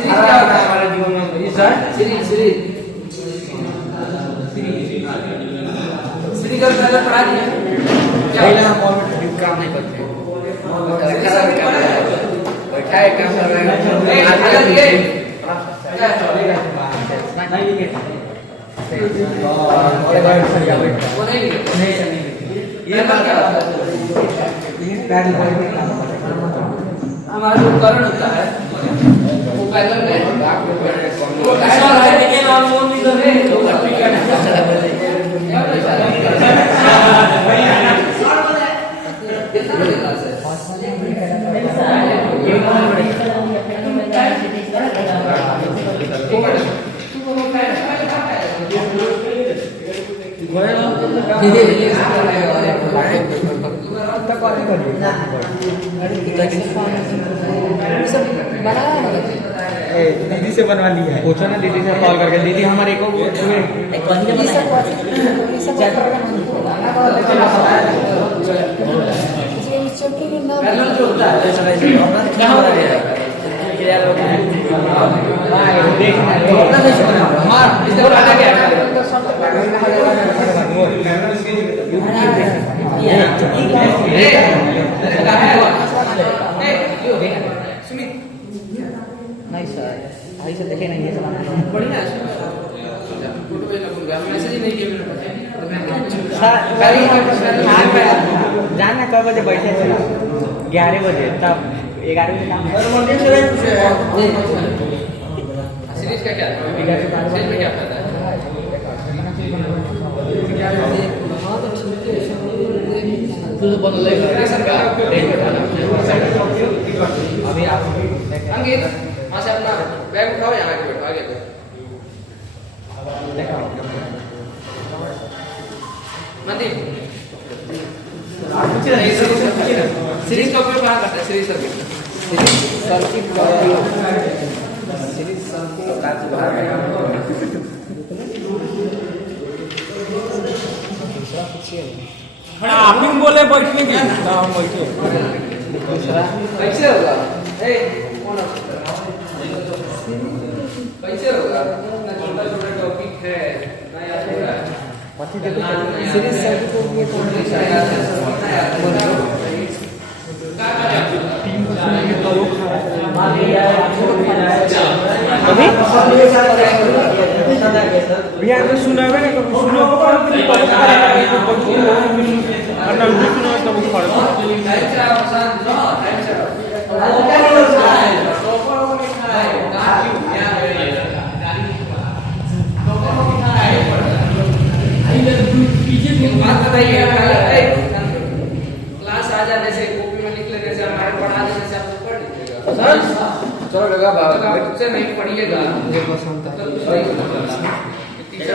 Series क्या होता है हमारे जीवन में? सर सीरीज सीरीज सीरीज का पहले पढ़ा दिया क्या? पहले हम और काम नहीं करते हैं। बैठा है काम कर रहे हैं। ये बात क्या हमारा जो उपकरण होता है वो पहले में वो ऐसा है लेकिन आप वो नहीं कर रहे तो दीदी से बनवा लिया है। पूछो ना दीदी से कॉल करके, दीदी हमारे को नहीं सर भाई से देखे नहीं है बढ़िया फोटो पे लगूंगा मैसेज ही नहीं किया मैंने जानना कब बजे बैठे थे? 11 बजे, तब 11 बजे काम सीरीज का क्या सीरीज में क्या फायदा है? अभी आप अंकित वहाँ से अपना बैग उठाओ यहाँ आगे बैठो आगे मनदीप सीरीज का उपयोग कहाँ करते हैं? सीरीज सर्किट आप ही बोले बैठने की हम बैठे कैसे होगा? कैसे होगा? छोटा छोटा टॉपिक है नया पूरा सीरीज सर्किट को ये भैया तो सुना है ना सुनो बात बताइए क्लास आ जाने से कॉपी में लिख लेने से हमारे पढ़ा देने से आप पढ़ लीजिएगा सर चलो लगा बाबा से नहीं पढ़िएगा मुझे पसंद था टीचर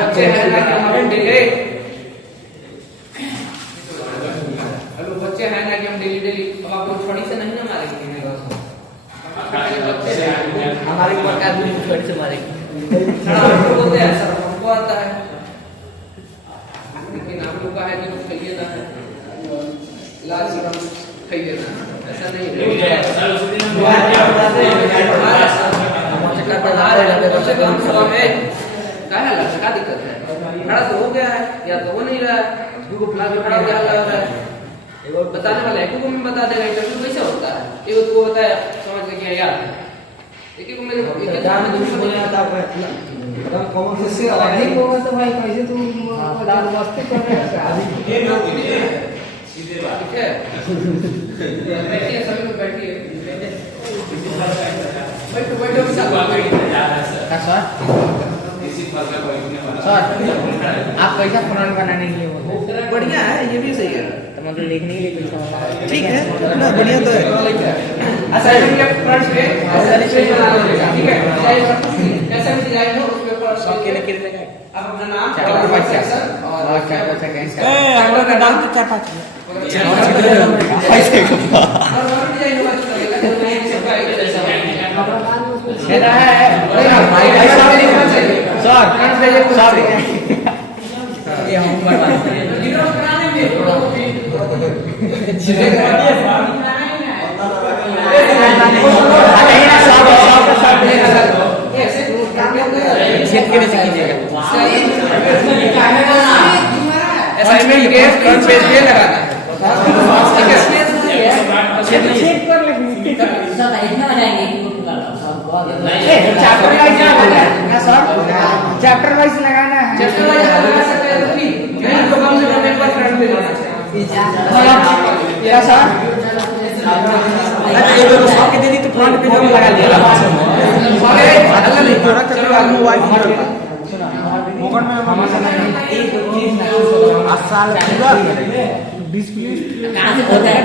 बच्चे हैं ना कि हमारे डेली बच्चे हैं ना कि हम डेली डेली अब आप लोग छड़ी से नहीं ना मारेंगे हमारे ऊपर का आदमी छड़ी से मारेंगे बोलते हैं सर हमको आता है लेकिन आप लोग का है कि खाइए ना लाल सिरम खाइए ना ऐसा नहीं है क्या दिक्कत है? खड़ा तो हो गया है या तो हो नहीं रहा है क्योंकि फिलहाल खड़ा हो गया है बताने वाला है को मैं बता देगा इंटरव्यू कैसे होता है एक को होता है समझ के क्या याद है एक को मेरे कम कॉमन इससे अधिक होगा तो भाई कैसे तुम मस्ती कर रहे हो? ठीक है बैठिए सभी लोग बैठिए बैठो बैठो सर आप कैसा पुराण बनाने के लिए बोलते हैं? बढ़िया है ये भी सही है तो मतलब लिखने के लिए कुछ ठीक है ना बढ़िया तो है असाइनमेंट के फ्रंट पे डिजाइन बना लीजिएगा ठीक है कैसा भी डिजाइन हो उस पे ऊपर अकेले कितने का आप अपना नाम और क्या सेकंड का हम लोग का नाम तो 4-5 ऐसे का और डिजाइन होगा चलेगा तो नहीं सबका एक जैसा मेरा है भाई ऐसा नहीं होना चाहिए सर सर ये हम बता बनाने में असाइनमेंट के फ्रंट पेज पे लगाना है, ठीक है? चेक कर लेंगे इतना बजाएंगे कि चैप्टर वाइज लगाना है सर, चैप्टर वाइज लगाना है। चैप्टर वाइज लगा सकते हैं तो ठीक, नहीं तो कम से कम एक बार फ्रंट पेज होना चाहिए। क्या सर? अच्छा ये दोनों सबके दे दी तो फ्रंट पेज में लगा दिया। चलो आगे मोबाइल मोबाइल में हम साल पूरा डिस्प्ले कहाँ से होता है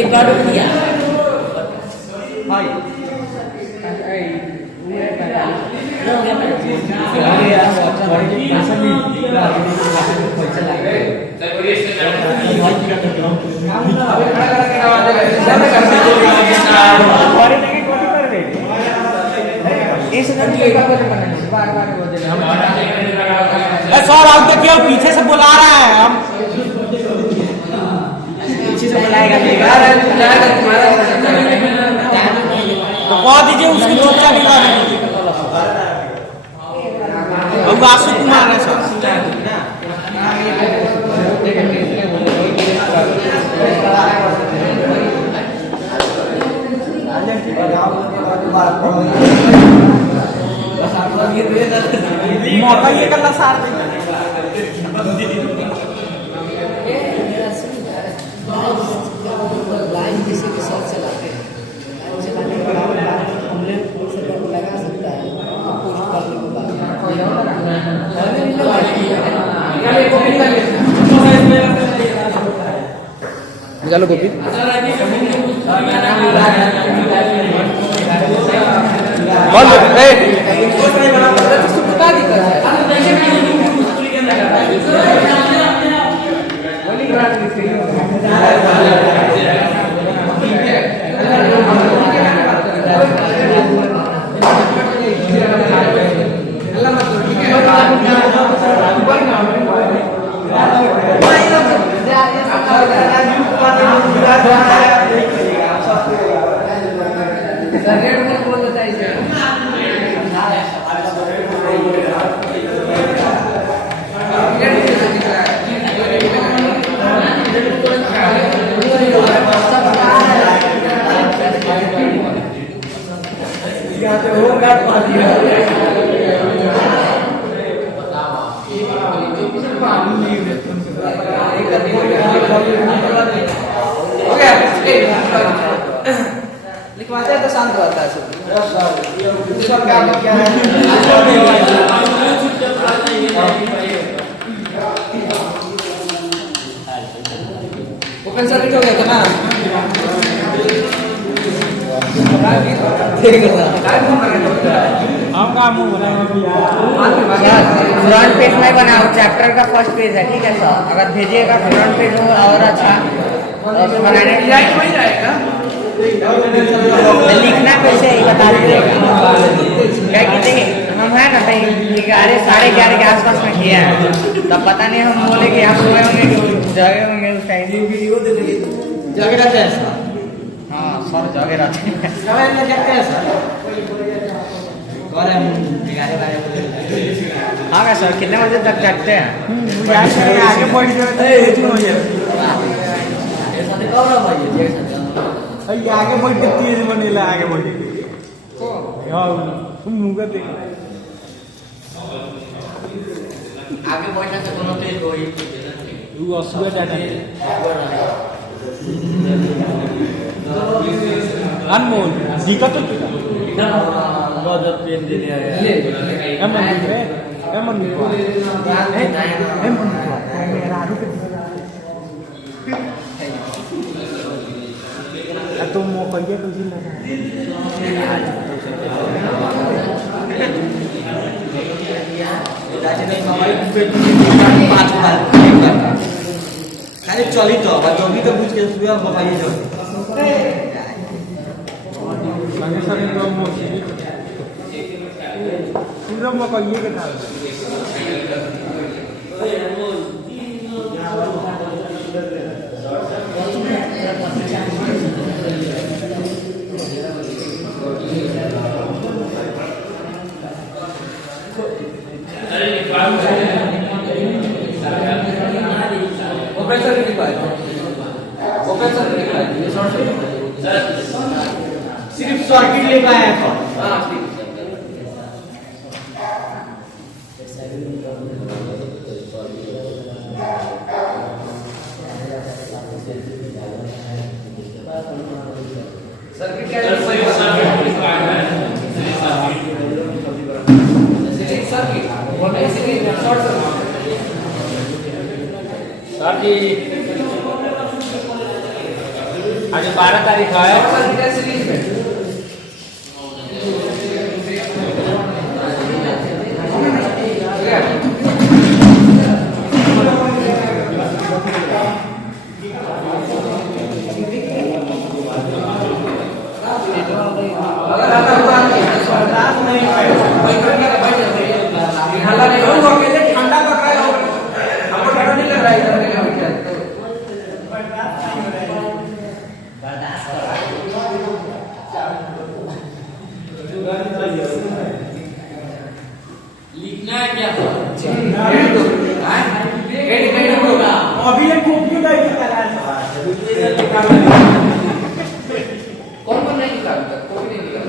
एक बार किया सर आप देखिए पीछे से बुला रहा है, हम पीछे से बुलाएगा तो कह दीजिए उसकी चुपचाप निकाल दीजिए। आशु कुमार है सर। मौका ये करना सार लाइन किसी के साथ चलाते हैं, लाइन चलाने के बाद हमने से लगा सकता है पोस्ट करने के बाद चलो कॉपी बोल ए लिखवाते हैं तो शांत रहता है सब क्या है ओपन सर्किट हो गया था ना हम काम फ्रंट पेज नहीं बनाओ, चैप्टर का फर्स्ट पेज है, ठीक है सर? अगर भेजिएगा फ्रंट पेज हो और अच्छा तो बनाने वही रहेगा लिखना कैसे ही बता दीजिएगा। क्या कहते हैं हम है ना कहीं 11:30 के आसपास में किया है, तब पता नहीं हम बोले कि आप सोए होंगे कि जगे होंगे उस टाइम। जगह रहते हैं सर। हाँ सर जगे रहते हैं। जगह में जाते हैं सर। हाँ सर कितने बजे तक जगते हैं? आगे बढ़ जाए आगे बढ़ के तेज बनेला आगे बढ़ के मुँह देख आगे बढ़ने से दोनों तेज हो ही असुआ डाटा अनमोल दिक्कत तो बहुत पेन दे दिया तुम कहिए तो जिंदा खाली चली तो जल्दी तो पूछ के सुबह बताइए जो पूरा मकइए के था लिखा है, ये शॉर्ट सर्किट सिर्फ सर्किट लिखा है तो हाँ ठीक है। सर्किट क्या है? Circuit short circuit. सर जी आज 12 तारीख है। शॉर्ट सर्किट है सीरीज में। अगर आता हुआ नहीं हल्ला नहीं होगा, अकेले ठंडा पड़ रहा है, हमको ठंडा नहीं लग रहा है इधर के बैठे हैं तो लिखना है क्या सर? अभी ये कंप्यूटर की तरह कौन कौन नहीं निकाल सकता, कोई नहीं निकाल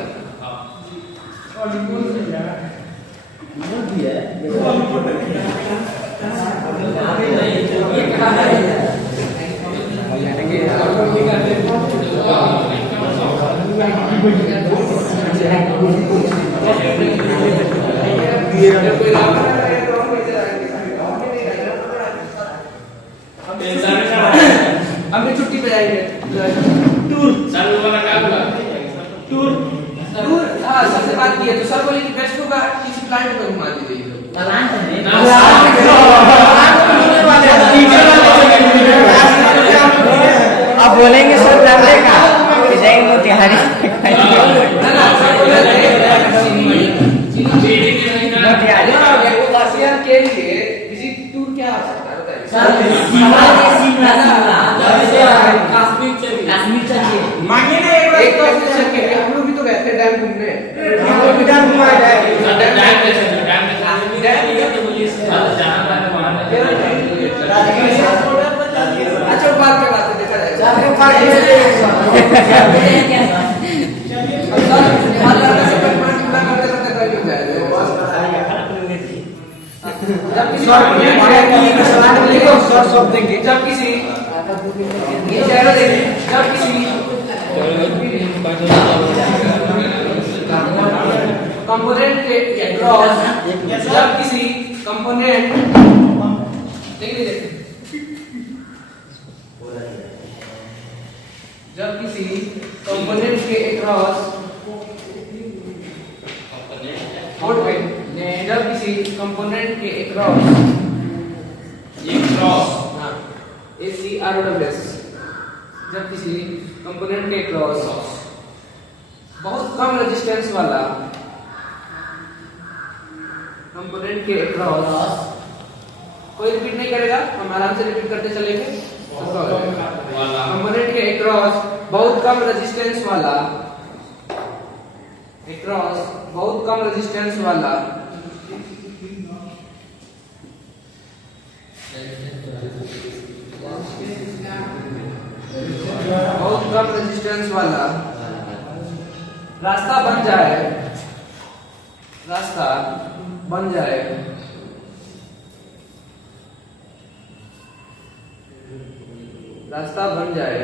हम भी छुट्टी पे जाएंगे टूर। सर वाला क्या हुआ? टूर हाँ सबसे बात की है तो सर बोले कि बेस्ट होगा किसी प्लांट में घुमा दीजिए। अब बोलेंगे सर जानते का जय मोतिहारी ना ना सर बोले यार के लिए किसी टूर क्या आ सकता है कश्मीर चलिए। मांगे ना एक क्वेश्चन के लिए हम लोग भी तो गए थे डैम घूमने। हम लोग विधान घुमाया जाए अच्छा बात का बात है, देखा जाएगा। जब किसी कंपोनेंट के अक्रॉस जब किसी कंपोनेंट जब किसी कंपोनेंट के अक्रॉस जब किसी कंपोनेंट के अक्रॉस ACROWS जब किसी कंपोनेंट के अक्रॉस बहुत कम रेजिस्टेंस वाला कंपोनेंट के अक्रॉस कोई रिपीट नहीं करेगा, हम आराम से रिपीट करते चलेंगे। कंपोनेंट के अक्रॉस बहुत कम रेजिस्टेंस वाला रास्ता बन जाए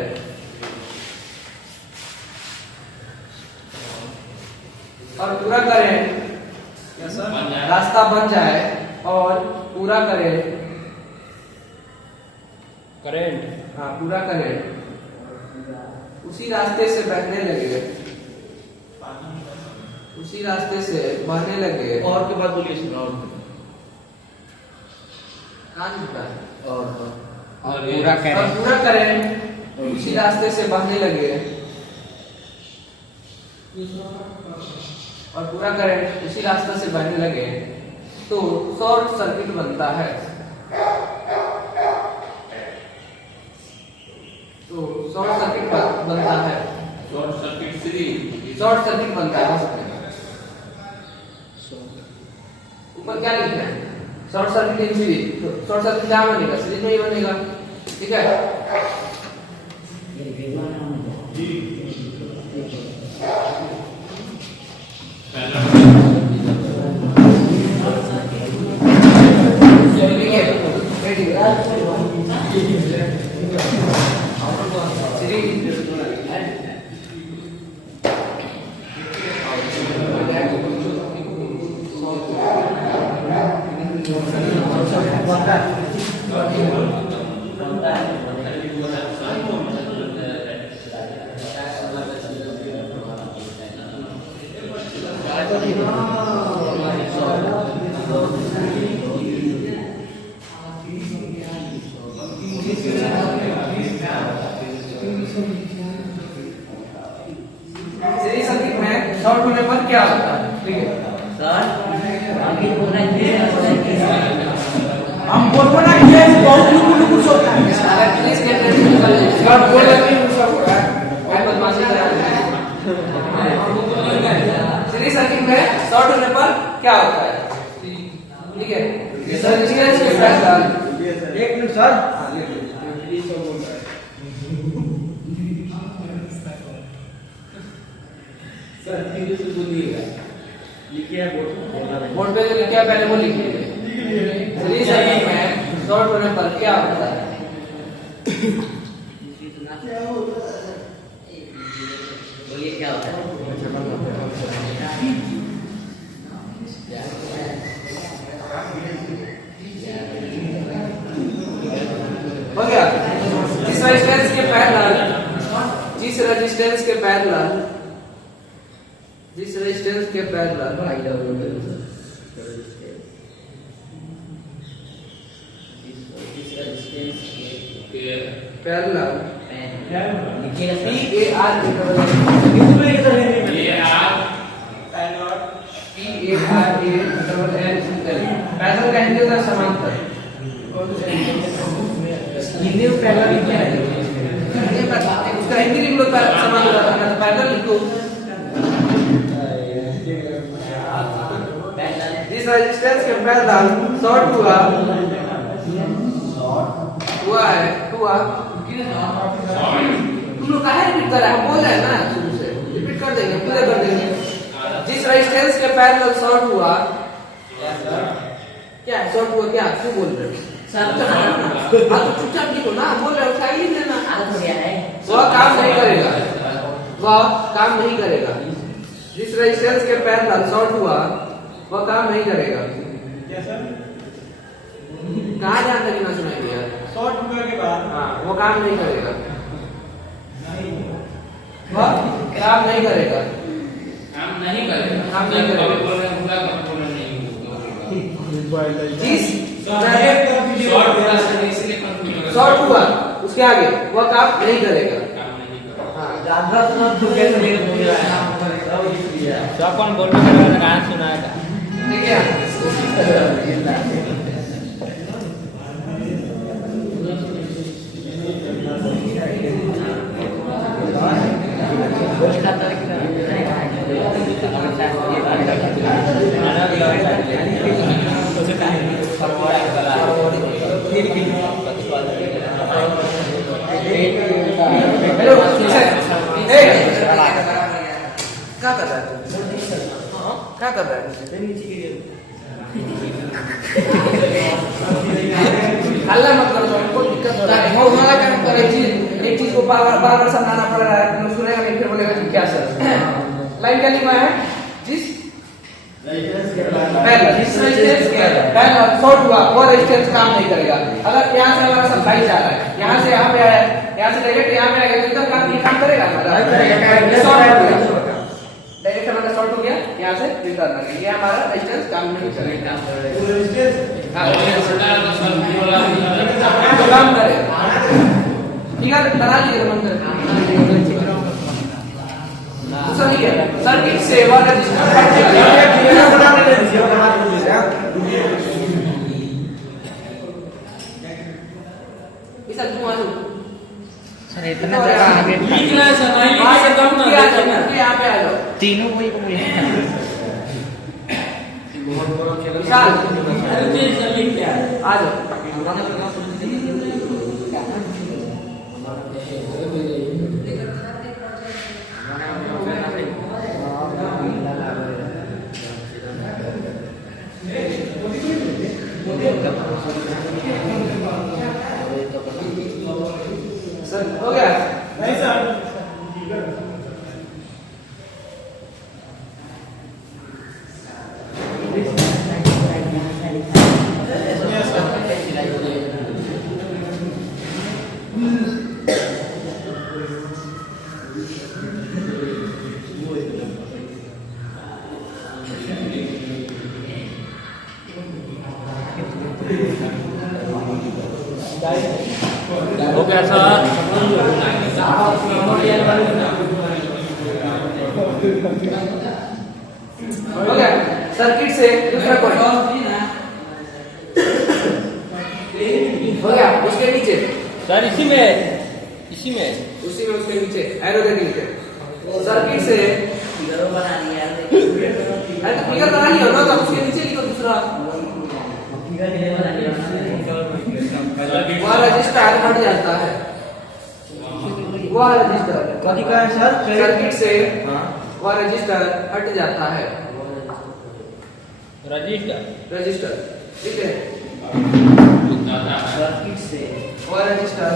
और पूरा करें रास्ता बन जाए और पूरा करें करेंट हाँ पूरा करें उसी रास्ते से बहने लगे और के बाद बोलिए सुना कान झुका है और पूरा और पूरा करें उसी रास्ते से बहने लगे और पूरा करंट उसी रास्ते से बहने लगे तो शॉर्ट सर्किट बनता है। शॉर्ट सर्किट बनता है ऊपर क्या लिखना है? Short circuit in series. तो शॉर्ट सर्किट क्या बनेगा? सीरीज में ही बनेगा। ठीक है। सीरीज सर्किट में शॉर्ट होने पर क्या होता है? ठीक है सर आगे बोलना है हम बोलबो ना कि ये बहुत लुकुल होता है अगर please get ready to call sir बोल रहे हैं सब हो रहा है मैं बदमाशी कर रहा हूं सीरीज सर्किट में शॉर्ट होने पर क्या होता है? ठीक है रेजिस्टेंस के साथ एक मिनट सर बोर्ड पे जो लिखा है पहले वो लिखिए सीरीज सर्किट में शॉर्ट होने पर क्या होता है? बोलिए क्या होता है हो गया जिस रेजिस्टेंस के पैरेलल पैरेलल PAR पैरेलल का हिंदी होता है समांतर हिंदी में पैरेलल क्या है? उसका हिंदी लिख लो समांतर पैरेलल लिखो जिस रेजिस्टेंस के पैरेलल शॉर्ट हुआ तुम लोग काहे रिपीट कर रहे हैं? बोल रहे हैं ना शुरू से रिपीट कर देंगे पूरा कर देंगे जिस रेजिस्टेंस के पैरेलल शॉर्ट हुआ क्या शॉर्ट हुआ क्या क्यों बोल रहे हो सर तो चुपचाप लिखो ना बोल रहे हो क्या ही लेना वह काम नहीं करेगा जिस रेजिस्टेंस के पैरेलल शॉर्ट हुआ वह काम नहीं करेगा कहाँ ध्यान तक ना सुनाई दिया शॉर्ट होने के बाद हाँ वो काम नहीं करेगा वह काम नहीं करेगा जिस शॉर्ट हुआ उसके आगे वह काम नहीं करेगा कौन बोल रहा है गाना सुनाएगा ठीक है हेलो क्या कर रहा है क्या कर रहा है हल्ला मत करो कोई दिक्कत हो रहा है वो हमारा काम कर एक चीज को बार बार समझाना पड़ रहा है सुनेगा नहीं फिर बोलेगा कि क्या सर लाइन क्या लिखा है जिस पैरेलल शॉर्ट हुआ वो रेजिस्टेंस काम नहीं करेगा अगर यहाँ से हमारा सप्लाई जा रहा है यहाँ से यहाँ पे आया यहाँ से डायरेक्ट यहाँ पे आएगा तो काम करेगा डायरेक्ट हमारा शॉर्ट हो गया यहाँ से रिटर्न आ गया ये हमारा रेजिस्टेंस काम नहीं करेगा काम करेगा ठीक है बना दीजिए मन कर सर्किट से वह रेजिस्टेंस इधर क्यों आ सर इतना जगह आगे यहाँ पे आ जाओ तीनों वही को बोले विशाल आ जाओ हो गया? नहीं सर हो गया सर हो गया? सर्किट से दूसरा क्वेश्चन हो गया? उसके नीचे सर इसी में उसी में उसके नीचे एरो देख लीजिए। सर्किट से अरे तो फिगर बना लिया ना, तो उसके नीचे लिखो दूसरा। वह रजिस्टर हट जाता है, वह रजिस्टर कथी का है सर? सर्किट से वह रजिस्टर हट जाता है। रजिस्टर ठीक है, सर्किट से वह रजिस्टर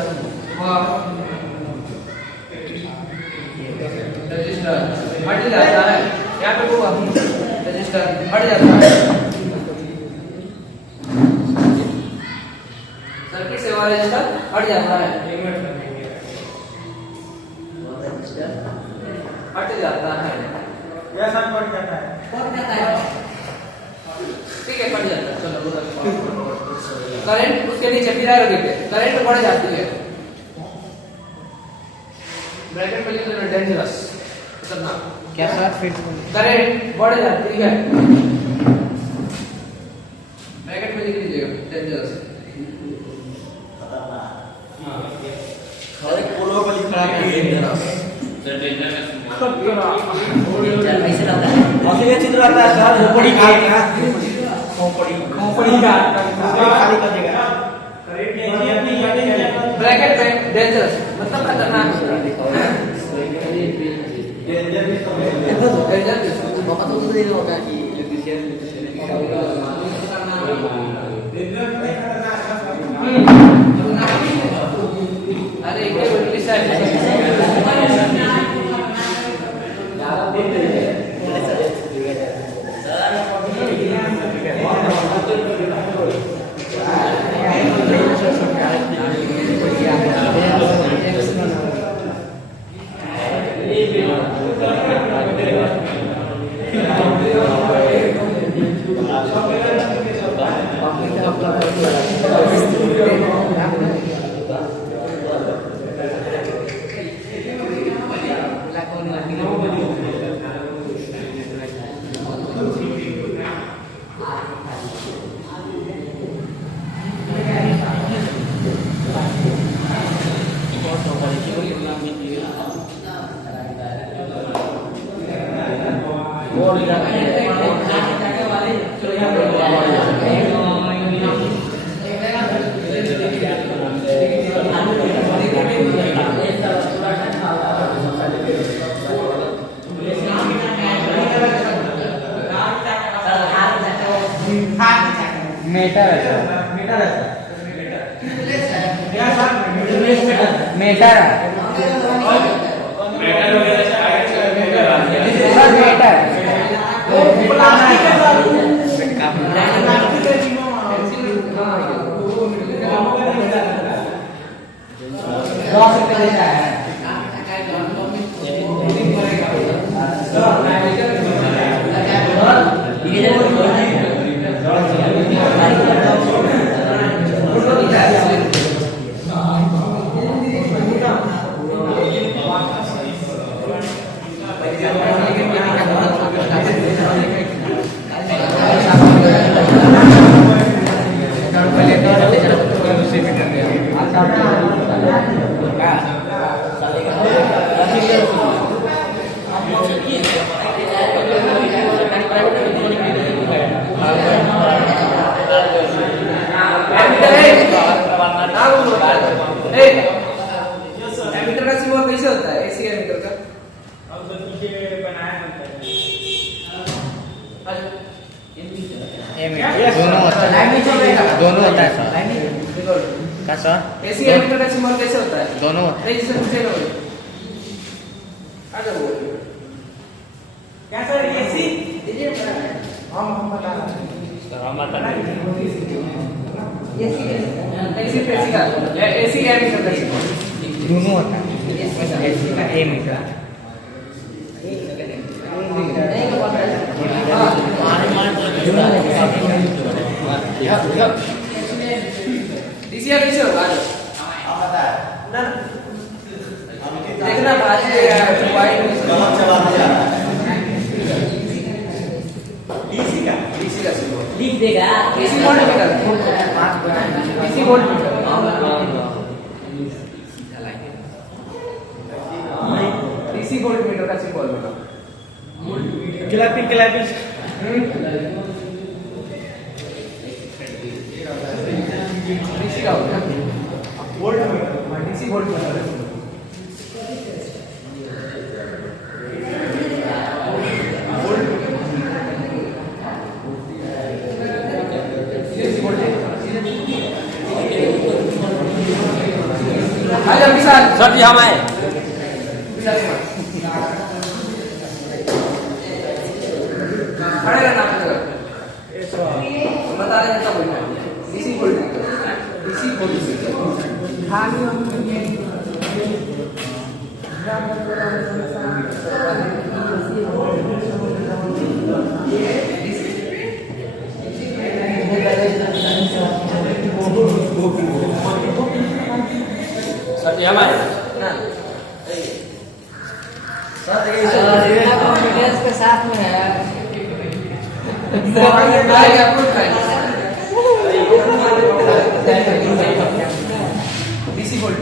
हट जाता है। यहाँ पे वो रजिस्टर हट जाता है। सर्किट से वह रजिस्टर हट जाता है, हट जाता है। यह सब पढ़ जाता है ठीक है, बढ़ जाता है। चलो करंट उसके नीचे फिर आगे देखते हैं। करंट बढ़ जाती है, ब्रैकेट में लिख लेना डेंजरस, खतरनाक। क्या सर? फिर करंट बढ़ जाती है, ब्रैकेट में लिख लीजिएगा डेंजरस। ऐसे लगता है ये चित्र आता है सर, खोपड़ी का खाली कर देगा। ब्रैकेट में डेंजरस मतलब खतरनाक। बहुत तो दे होगा कि अरे क्या बोल रही मीटर है सर, मीटर है क्या सर? मीटर है सर, मीटर प्लास्टिक है सर, एमीटर का सिंबल कैसे होता है? एसी एमीटर का दोनों होता है सर। क्या सर? एसी एमीटर का सिंबल कैसे होता है? दोनों नहीं जिससे पूछे ना आगे बोल क्या सर एसी हम बता रहे हैं एसी एसी का एसी एमीटर का सिंबल दोनों होता है एसी का ए मीटर डीसीआर कैसे होगा? ना देखना बात है यार मोबाइल डीसी का सिंबल लिख देगा DC volt meter DC volt meter DC volt metre का सिंबल होगा क्लैपिंग डीसी का होगा volt meter DC volt metre आजा विशाल सर जी हम आए खड़े रहना अपने जगह बता रहे हैं कब बोलना है DC volt meter DC volt meter sir जी हम आए ना कॉन्फिडेंस के साथ में है आएगा कुछ डीसी वोल्ट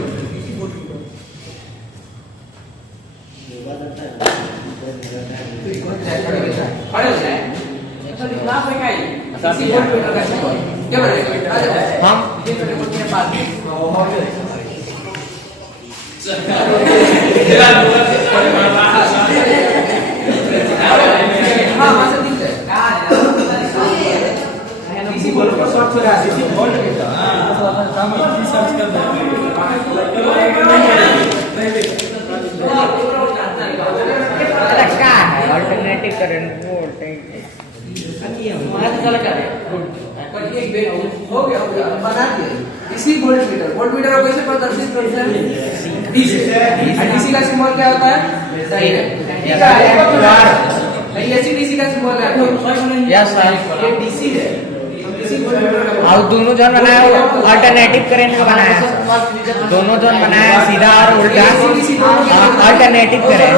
खड़े हो जाए अच्छा दिखला कोई का डीसी वोल्ट मीटर का सिंबल क्या बनेगा आ जाओ हम ये तो देखो मेरे पास हाँ वहाँ से दिख जाए डीसी वोल्ट पर शॉर्ट हो रहा है डीसी वोल्ट क्या है अल्टरनेटिव करंट वोल्टेज हो गया बना दिए डीसी वोल्ट मीटर को कैसे प्रदर्शित करते हैं डीसी डीसी का सिंबल क्या होता है सही है नहीं ऐसी डीसी का सिंबल है यस सर ये डीसी है डीसी वोल्ट मीटर का और दोनों जोन बनाया अल्टरनेटिव करंट का बनाया दोनों जोन बनाया सीधा और उल्टा अल्टरनेटिव करंट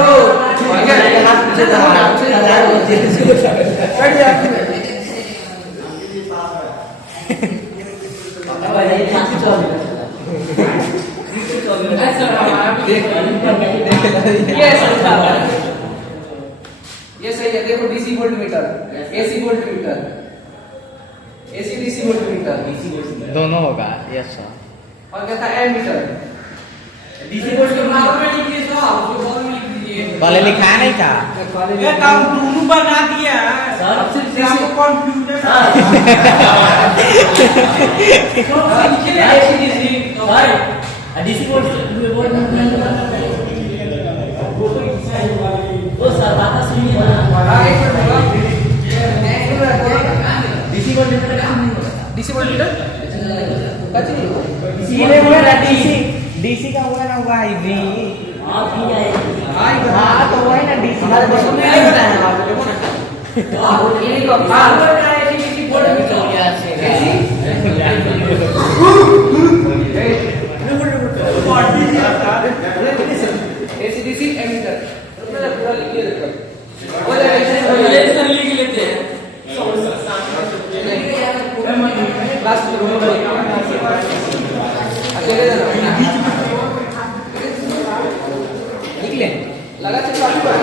ये सही है देखो DC volt meter AC volt meter AC DC volt metre दोनों होगा यस सर और क्या था एमीटर डीसी वोल्ट के बराबर में लिख दीजिए साहब उसके बगल में लिख दीजिए पहले लिखाया नहीं था ये काम दोनों बना दिया सर अब सिर्फ आपको confusion AC DC DC volt वो सर बात सुनिए ना DC volt meter DC volt metre कच्ची सीधे हुआ ना डीसी का हुआ ना हुआ वी हाँ तो वही ना डीसी हमारे बसों में नहीं बताया ये को हाँ DC volt meter AC DC ammeter पूरा लिखिए देखो हो जाएगा ये सर लिख लेते हैं लास्ट में अकेले लिख ले लगा से चालू कर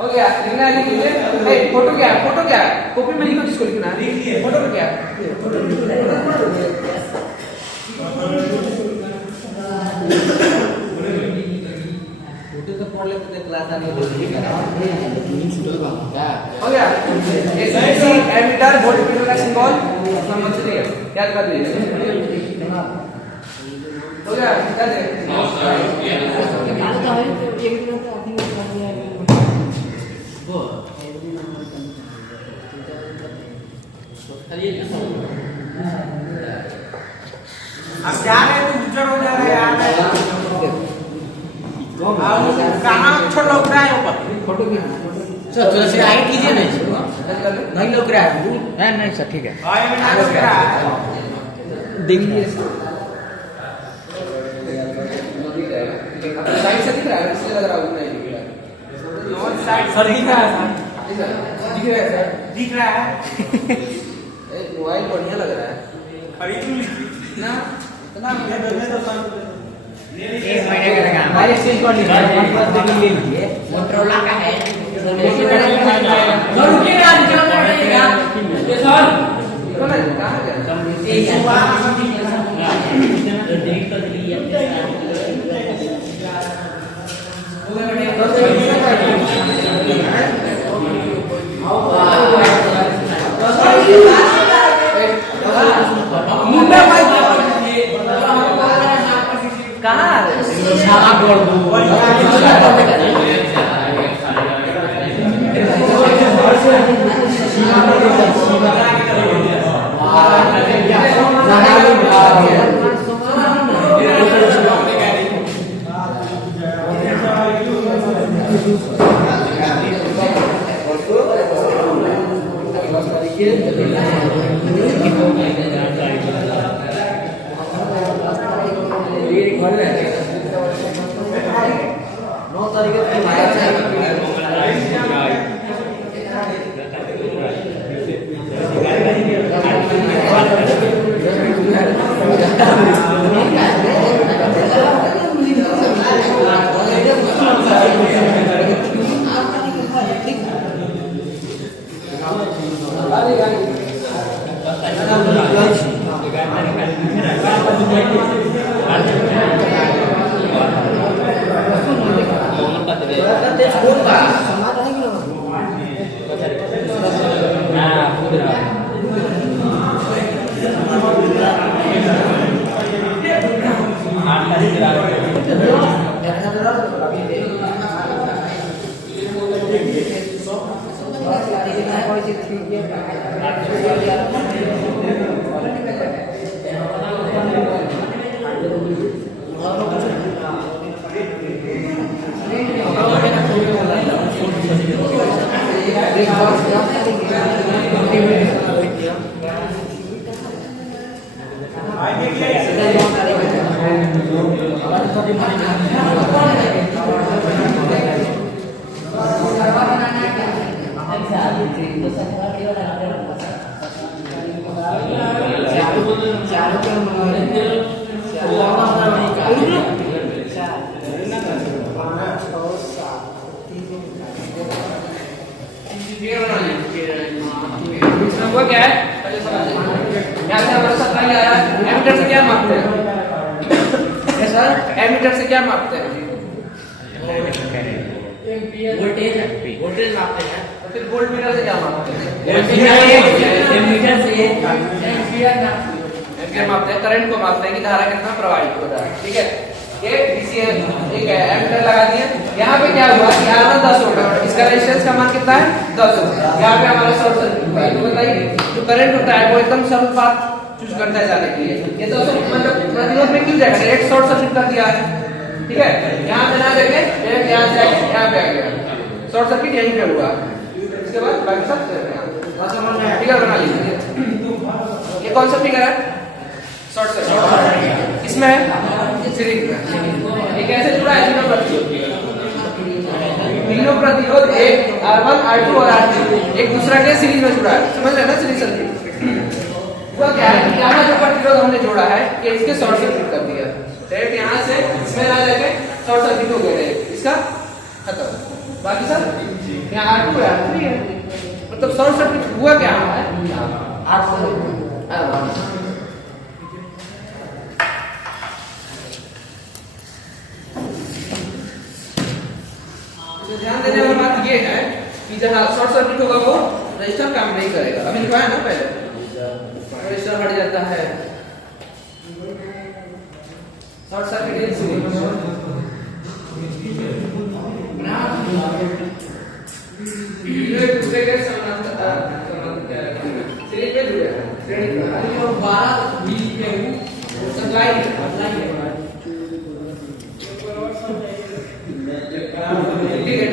हो गया लिखना लिख लीजिए फोटो क्या कॉपी में लिखो जिसको लिखना है फोटो क्या पढ़ लेते क्लास आने हो गया एसी एमीटर वोल्टमीटर का सिंबल नंबर 3 है याद कर लीजिए हो गया क्या दे आता है तो एक दिन तो आदमी कर दिया वो अब जा रहे तो गुजर हो जा रहे यार कहाँ छोड़ लोग रहा है ऊपर फोटो भी सर थोड़ा सा आगे कीजिए ना नहीं लोग रहा है नहीं सर ठीक है आए में ना लोग रहा है देखिए साइड से दिख रहा है इसलिए लग रहा है उतना ही दिख रहा है नॉन साइड सर दिख रहा है दिख रहा है सर दिख रहा है मोबाइल बढ़िया लग रहा है खरीद ना इतना एक महीने का लगा हमारे सेल पर ले लीजिए मोटरोला का है रुकिए ना क्या करेगा ये सर कौन है कहां गया मुंबई कहां छावा बोल दो हुआ क्या है पहले समझ यहाँ से हमारे साथ नहीं आया एमीटर से क्या मापते हैं सर एमीटर से क्या मापते हैं वोल्टेज मापते हैं तो फिर वोल्ट मीटर से क्या मापते हैं मीटर से एम्पीयर मापते हैं करंट को मापते हैं कि धारा कितना प्रवाहित हो रहा है ठीक है ये डीसी है ठीक है एमीटर लगा दिए यहाँ पे क्या हुआ यहाँ ना 10 होगा इसका रेजिस्टेंस का मान कितना है 10 होगा यहाँ पे हमारा शॉर्ट सर्किट हुआ है तो बताइए जो करंट होता है वो एकदम सरल पाथ चूज करता है जाने के लिए ये तो मतलब प्रतिरोध में क्यों जाएगा डायरेक्ट शॉर्ट सर्किट कर दिया है ठीक है यहाँ पे ना देखे डायरेक्ट यहाँ से आके यहाँ पे आ गया शॉर्ट सर्किट यहीं पे हुआ इसके बाद बाकी सब फिगर बना लीजिए ये कौन सा फिगर है शॉर्ट सर्किट इसमें है सीरीज में ये कैसे जुड़ा है तीनों प्रतिरोध एक R1 R2 और R3 एक दूसरा के सीरीज में जुड़ा है समझ रहे ना सीरीज सर्किट हुआ क्या है कि यहाँ जो प्रतिरोध हमने जोड़ा है ये इसके शॉर्ट सर्किट कर दिया डायरेक्ट यहाँ से इसमें ना जाके शॉर्ट सर्किट हो गए इसका खत्म बाकी सब यहाँ R2 है R3 है मतलब शॉर्ट सर्किट हुआ क्या है ध्यान देने वाली बात ये है कि जहाँ शॉर्ट सर्किट होगा वो रजिस्टर काम नहीं करेगा अभी लिखवाया ना पहले रजिस्टर हट जाता है। शॉर्ट सर्किट इन सीरीज एक दूसरे के समानांतर सीरीज में जुड़े हैं, श्रेणी में। और 12 भी में सप्लाई है। ठीक है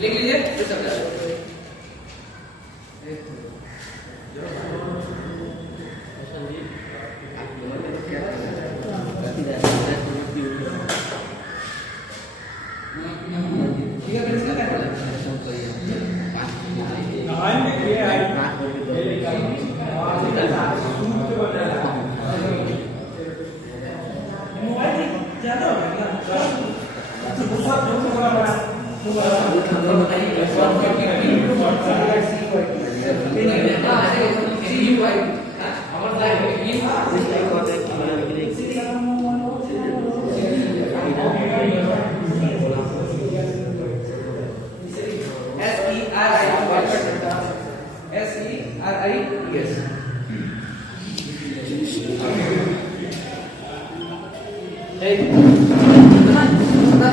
लिख लीजिए फिर सप्लाई।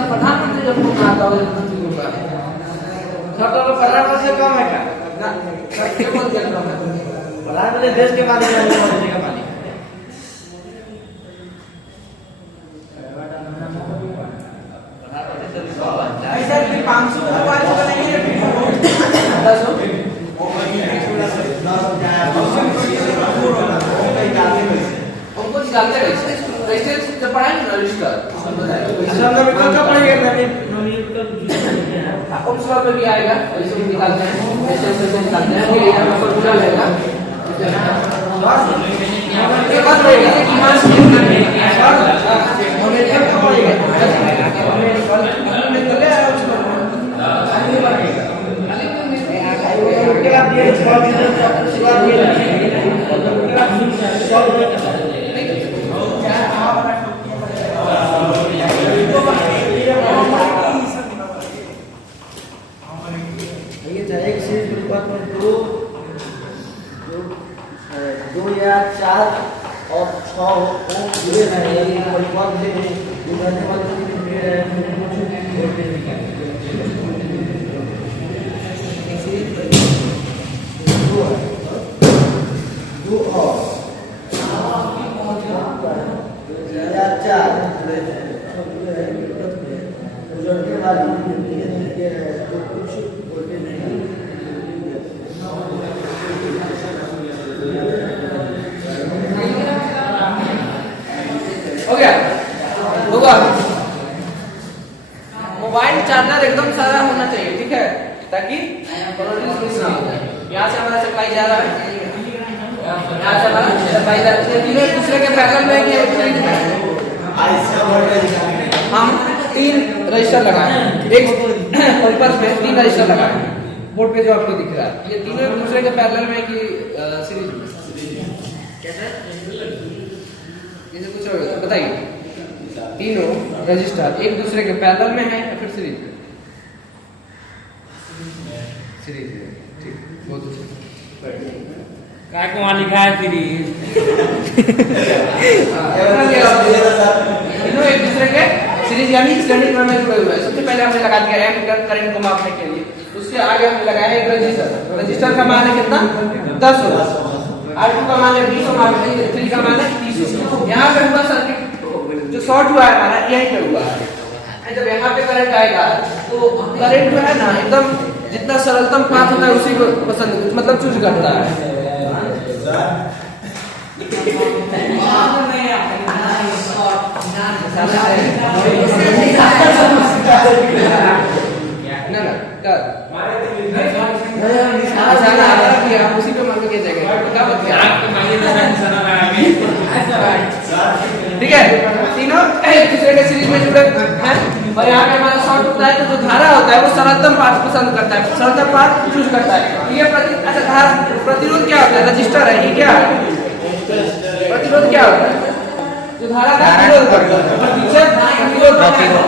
प्रधानमंत्री जब को आता हो प्रधानमंत्री से कम है क्या? प्रधानमंत्री देश के मालिक है, का मालिक है। ऐसा कि 500 का 500 का नहीं है, उनको निकालते कैसे? कैसे जब पढ़ाएंगे ना रजिस्टर उस पर भी आएगा, ऐसे भी निकालते हैं, ऐसे निकालते हैं, फिर यहाँ पर पूरा रहेगा। ये बात रहेगी कि मान दो या 4 और 6 जुड़े हैं, यानी परिपथ से जुड़ने वाले दो और 4 गुजरने वाली हो गया होगा। मोबाइल चार्जर एकदम सारा होना चाहिए, ठीक है, ताकि यहाँ से हमारा सप्लाई जा रहा है, यहाँ से हमारा सप्लाई जा रहा है, तीनों एक दूसरे के पैरेलल में हम 3 रजिस्टर लगाए, एक ऊपर में 3 रजिस्टर लगाए बोर्ड पे जो आपको दिख रहा है, ये तीनों एक दूसरे के पैरेलल में कि सीरीज में कैसे कुछ बताइए। तीनों रजिस्टर एक दूसरे के पैरेलल में है या फिर सीरीज में? सीरीज में, ठीक, बहुत अच्छा। काय को वहाँ लिखा है सीरीज। तीनों एक दूसरे के सीरीज यानी श्रेणी क्रम में जुड़े हुए हैं। सबसे पहले हमने लगा दिया एम करंट को मापने के लिए, उसके आगे हमने लगाया एक रजिस्टर। रजिस्टर का मान है कितना? 10 होगा। R2 का मान है 20 और R3 का मान है 30। यहाँ पे हुआ सर्किट जो शॉर्ट हुआ है हमारा यहीं पे हुआ है। जब यहाँ पे करंट आएगा तो करंट जो है ना एकदम जितना सरलतम पाथ होता है उसी को पसंद मतलब चूज करता है। उसी पे मान के ठीक है, तीनों एक दूसरे के सीरीज में जुड़े हैं और यहाँ पे हमारा शॉर्ट होता है तो जो धारा होता है वो सरलतम पाथ पसंद करता है, सरलतम पाथ चूज करता है। ये अच्छा धारा प्रतिरोध क्या होता है? रजिस्टर है, ये क्या है? प्रतिरोध क्या होता है? जो धारा का विरोध करता है, पीछे प्रतिरोध,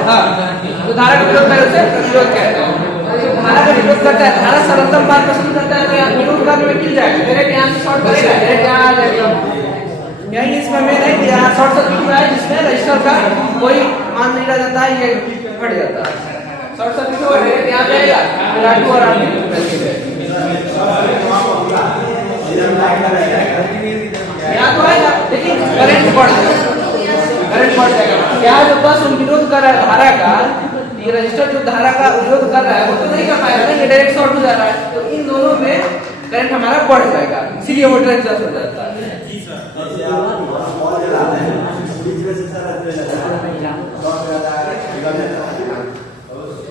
हाँ, जो धारा का विरोध करता है उसे प्रतिरोध कहते हैं। धारा का विरोध करता है, धारा सरलतम पाथ पसंद करता है तो यहाँ करने में किल जाएगा, डायरेक्ट यहाँ से शॉर्ट करेगा, डायरेक्ट यहाँ आ जाएगा। यही इसमें मेन है कि यहाँ शॉर्ट सर्किट हुआ है जिसमें रजिस्टर का कोई मान नहीं रह जाता है, ये फट जाता है। शॉर्ट सर्किट हुआ है यहाँ जाएगा, फिर R2 और R3 यहाँ तो आएगा, लेकिन करंट बढ़ जाएगा, करंट बढ़ जाएगा। यहाँ जो 10 ओम विरोध कर रहा है धारा का, ये रजिस्टर जो धारा का विरोध कर रहा है वो तो नहीं कर पाएगा ना, ये डायरेक्ट शॉर्ट हो जा रहा है, तो इन दोनों में करंट हमारा बढ़ जाएगा, इसीलिए वोल्टेज एडजस्ट हो जाता है।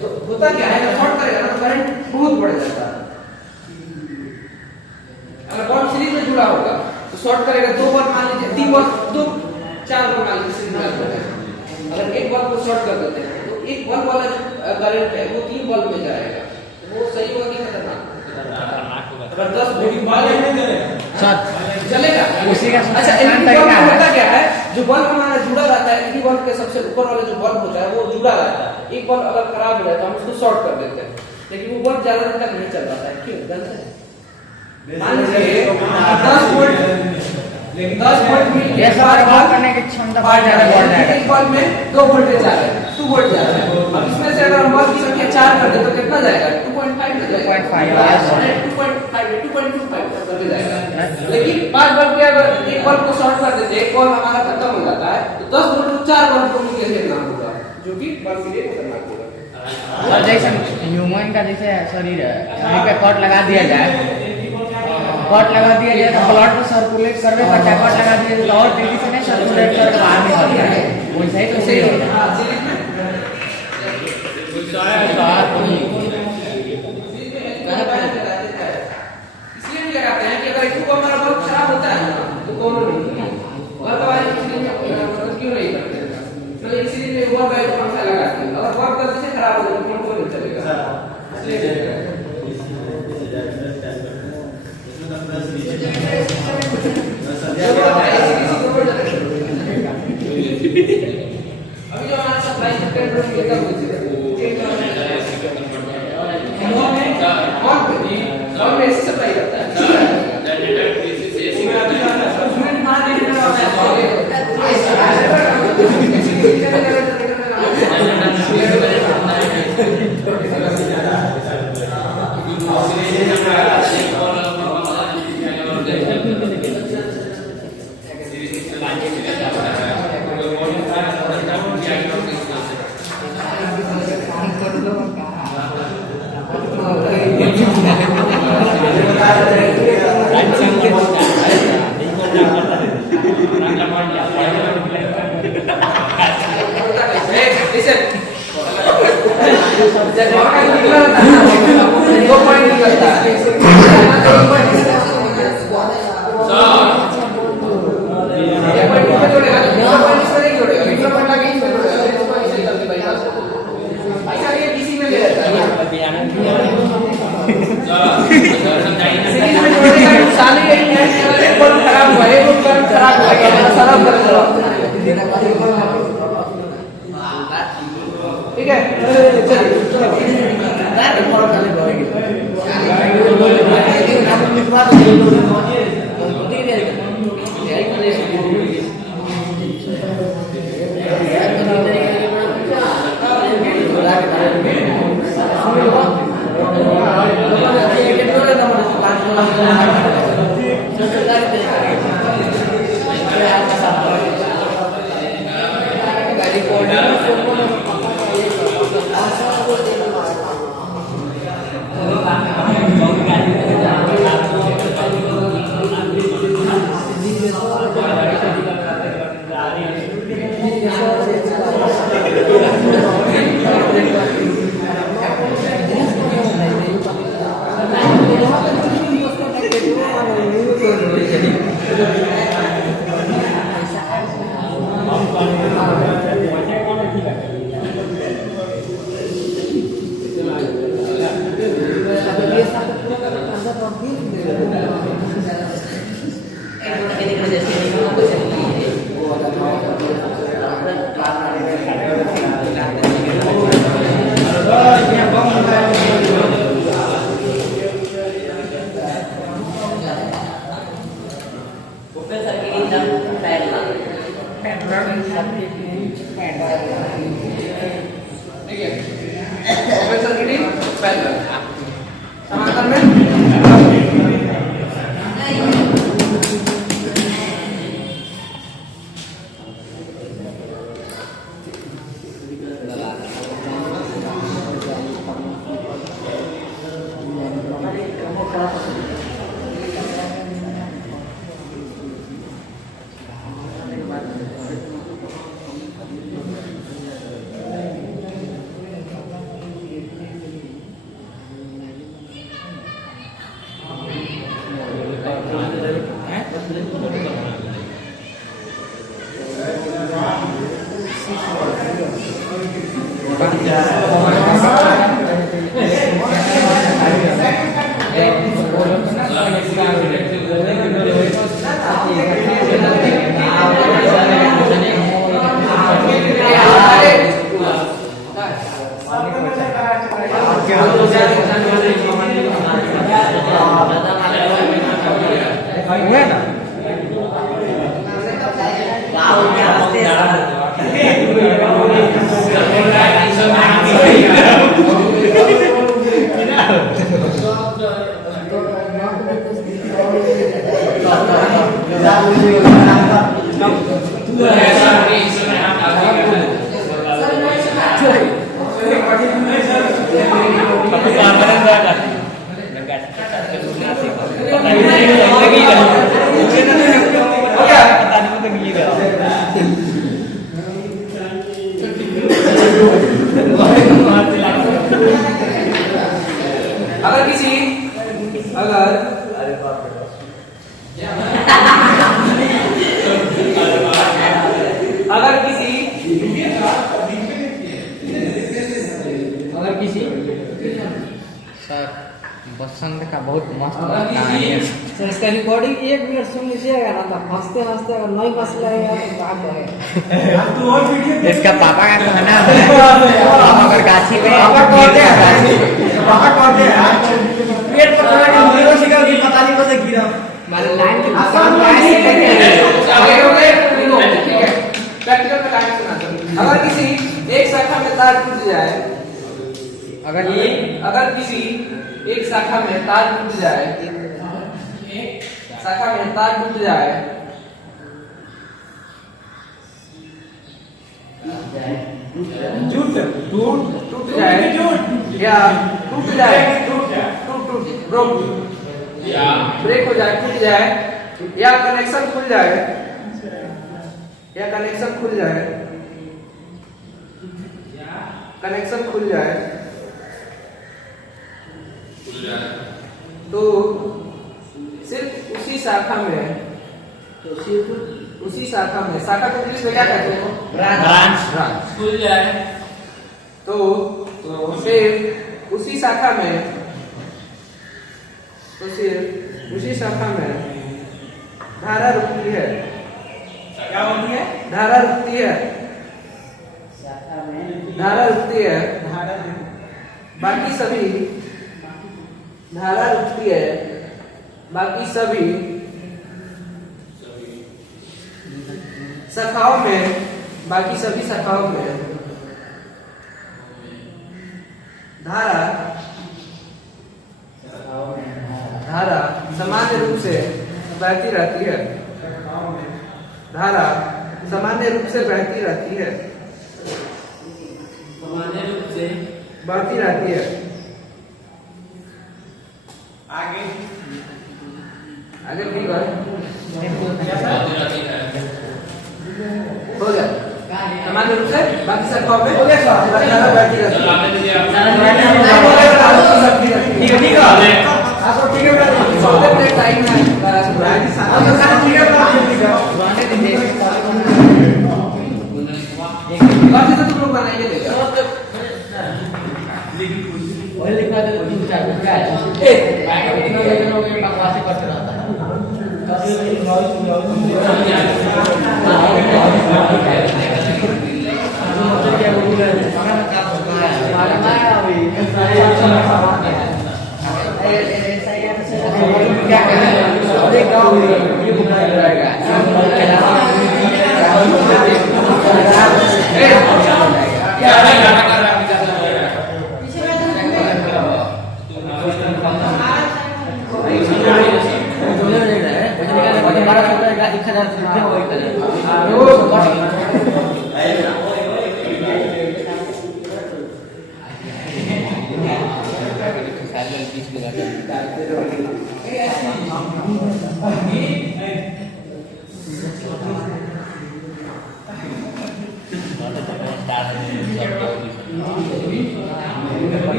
तो होता क्या है, जब शॉर्ट करेगा ना तो करंट बहुत बढ़ जाता है। अगर बल्ब सीरीज में जुड़ा होगा तो शॉर्ट करेगा, 2 बल्ब मान लीजिए, 3 बल्ब, 2 4 बल्ब मान लीजिए सीरीज में लगा है। अगर एक बल्ब को शॉर्ट कर देते हैं तो एक बल्ब वाला जो करंट है वो 3 बल्ब में जाएगा, तो वो सही होगा कि खतरनाक? अगर 10 चलेगा उसी का अच्छा, होता क्या है, जो बल्ब हमारा जुड़ा रहता है, एक बल्ब के सबसे ऊपर वाला जो बल्ब होता है वो जुड़ा रहता है। एक बल्ब अगर खराब हो जाए तो हम उसको शॉर्ट कर देते हैं, लेकिन वो बल्ब ज्यादा देर तक नहीं चल पाता है। क्यों? गलत है। मान लीजिए 10 वोल्ट ये सब व्यवहार करने की क्षमता बहुत ज्यादा बढ़ जाएगा। एक बल्ब में 2 वोल्टेज आ रहा है, 2 वोल्ट जा रहा है। अब इसमें से अगर हम बल्ब की संख्या 4 कर दे तो कितना जाएगा? 2.5 हो जाएगा, 2.25 करके जाएगा। लेकिन 5 बल्ब के अगर एक बल्ब को शॉर्ट कर देते, एक बल्ब हमारा खत्म हो जाता है, तो 10 वोल्ट 4 बल्ब को मिलकर खेलना होगा, जो कि बल्ब के लिए खतरनाक होगा। और जैसे ह्यूमन का जैसे शरीर है, यहीं पे कट लगा दिया जाए, कट लगा दिया जाए तो ब्लड को सर्कुलेट करने का, कट लगा दिया जाए तो और तेजी से नहीं सर्कुलेट करके बाहर निकल जाए, वैसा ही तो सही होगा। इसलिए भी लगाते हैं कि अगर एक हमारा बल्ब खराब होता है तो कौन नहीं बल्ब वाले क्यों नहीं करते, मतलब इसीलिए बल्ब का पंखा लगाते हैं। अगर बल्ब गलती से खराब हो जाए तो कौन नहीं चलेगा, अभी जो हमारा सप्लाई कंट्रोल किया ऑन में ऐसे सप्लाई करता है, ठीक है। ठीक है ओपन सर्किटिंग पैरेलल समांतर में बसंत का बहुत मस्त कहानी है। सर इसका रिकॉर्डिंग 1 मिनट सुन लीजिएगा ना तो हंसते हंसते अगर नहीं हंस लगेगा तो बात है। इसका पापा का कहना है पापा अगर गाछी में पापा कहते हैं पेट पर खड़ा के मुझे सिखा कि पता नहीं कैसे गिरा मारे लाइन के प्रैक्टिकल में लाइन सुना अगर किसी एक शाखा में तार टूट जाए अगर किसी एक शाखा में तार टूट जाए शाखा में तार टूट जाए टूट जाए या टूट जाए ब्रेक हो जाए टूट जाए या कनेक्शन खुल जाए तो सिर्फ उसी शाखा में शाखा को इंग्लिश में क्या कहते हैं ब्रांच खुल जाए तो सिर्फ उसी शाखा में धारा रुकती है धारा रुकती है बाकी सभी शाखाओं में धारा सामान्य रूप से बहती रहती है आगे ठीक है हो गया सामान्य रूप से बाकी शाखाओं में धारा बहती रहती है आपको ठीक है बेटा टाइम है बाकी तो तुम लोग बनाइए वही लिखा था 3-4 क्या है बकवासी करते रहता है क्या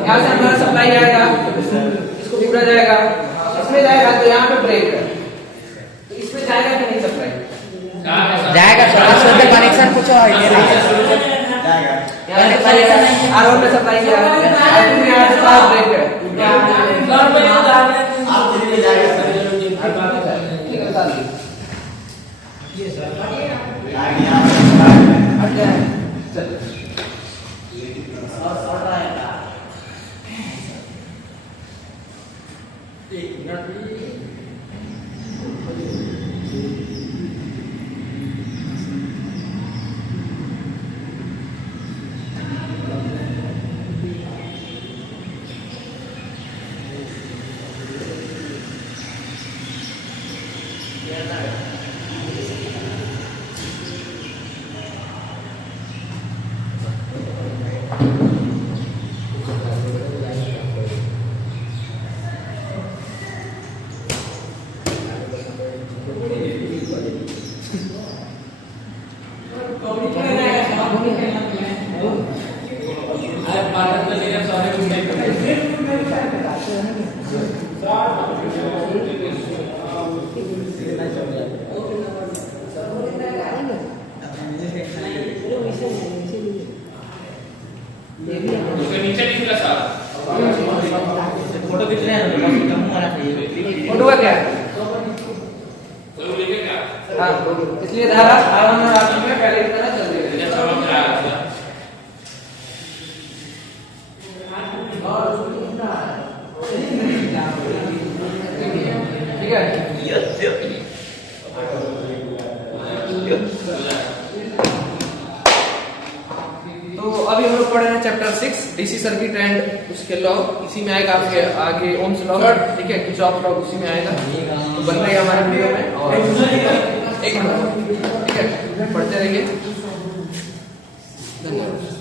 यहाँ से हमारा सप्लाई आएगा, इसको पूरा जाएगा, इसमें जाएगा तो यहाँ पे ब्रेक है, तो इसमें जाएगा कि नहीं सप्लाई? जाएगा सर। शुद्ध कनेक्शन कुछ है आर1 में सप्लाई किया, R2 में यहाँ पे ब्रेक है, ठीक है बता दीजिए। फोटो खींच रहे हैं फोटो का क्या है? हाँ, इसलिए धारा R1 और R2 में पहले की तरह चल रही है। ठीक है? तो अभी हम लोग पढ़ रहे हैं चैप्टर 6 डीसी सर्किट एंड उसके लॉ। इसी में आएगा आपके आगे ओम्स लॉ, ठीक है, किरचॉफ लॉ उसी में आएगा। तो बन रही है हमारे वीडियो में, और एक मिनट, ठीक है, पढ़ते रहिए। धन्यवाद।